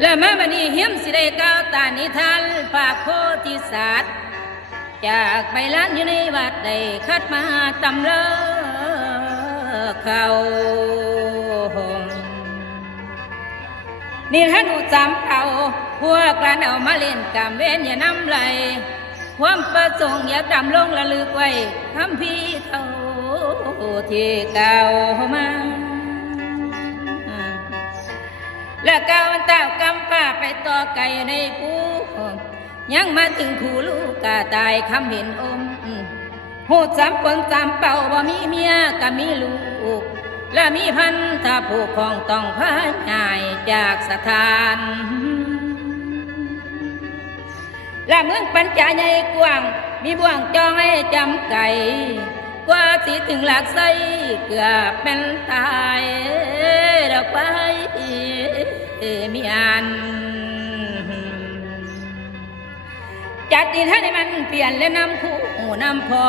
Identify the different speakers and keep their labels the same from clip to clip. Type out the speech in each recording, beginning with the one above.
Speaker 1: และมาบันี้เฮียมสิได้ก้าวตานิทานภาคโพธิสัตว์จากใบลานอยู่ในวัดได้คัดมาตำเลิกเขาหมนี่ท่านอุจำเอาพวกร้านเอามาเล่นกำเว้นอย่านำไหลความประสงค์อยากดำลงระลึกไว้คำพี่เขาที่เก่ามา และก้าวเต้ากำป้าไปต่อไก่ในภูยังมาถึงผู้ลูกกาตายคำเห็นอมหูสามปนสามเป่าบ่มีเมียก็มีลูก และมีพันธะผู้ครองต้องพายง่ายจากสถานและเมืองปัญจาใหญ่กว้าง มีบ่วงจองให้จำไก่ กว่าสิถึงหลักไสเกือบเป็นตา จัดดินให้มันเปลี่ยนและนำคู่นำพอ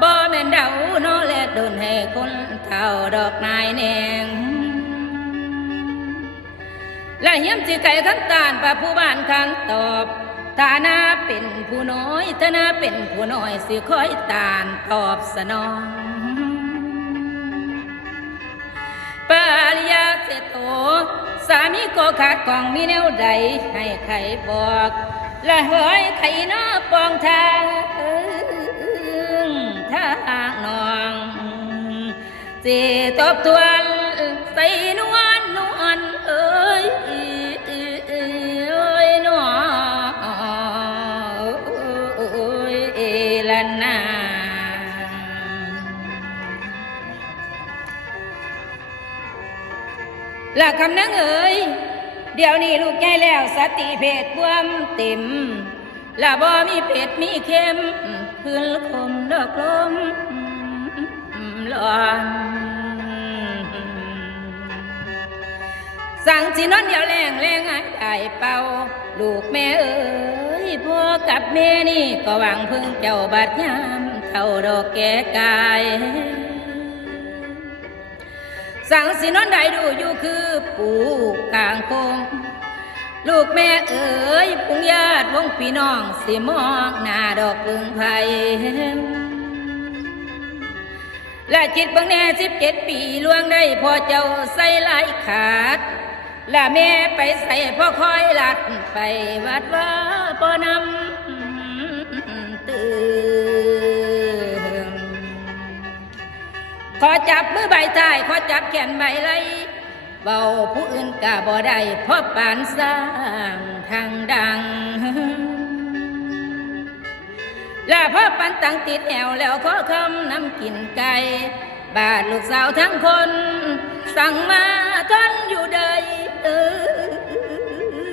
Speaker 1: บ่แม่นเดาโนและโดนให้คนเท่าดอกนายแนงและเฮียมสิไก่ขันตานพระผู้บ้านขันตอบฐานะเป็นผู้น้อยฐานะเป็นผู้น้อยสิคอยตานตอบสนองปาริยาเสโตสามีก็ขาดของมีแนวใดให้ใครบอก ละเฮ้ยไขน้อปองทางทางนองสิตบทวนใส่นวลนวลเอ้ยเอ้ยนวลเอ้ยละนาละคำนังเอ๋ย เดี๋ยวนี้ลูกใหญ่แล้วสติเพศบวมเต็มละบ่มีเพศมีเข้มพื้นคมดอกลมลอนสั่งสินอนเดียวแรงแรงหายใจเป่าลูกแม่เอ๋ยพ่อกับแม่นี่ก็หวังพึ่งเจ้าบาดยามเท่าดอกแก่กาย สั่งสินอนได้ดูอยู่คือปูกลางคง ลูกแม่เอ๋ยพุงญาติวงพี่น้องสิมองหน้าดอกพึงไผ่และจิตบังแน่สิบเจ็ดปีล่วงได้พอเจ้าใส่ลายขาดและแม่ไปใส่พ่อคอยลัดไปวัดว่าปอนำ ขอจับมือใบทายขอจับแขนใบไหลเบาผู้อื่นกะบ่ได้เพราะปานสร้างทางดังและพ่อปันตังติดแอวแล้วขอคำน้ำกินไก่บาดลูกสาวทั้งคน สั่งมาทนอยู่ใดเอ้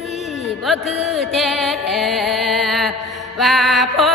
Speaker 1: ยบ่คือแท้ว่าพ่อ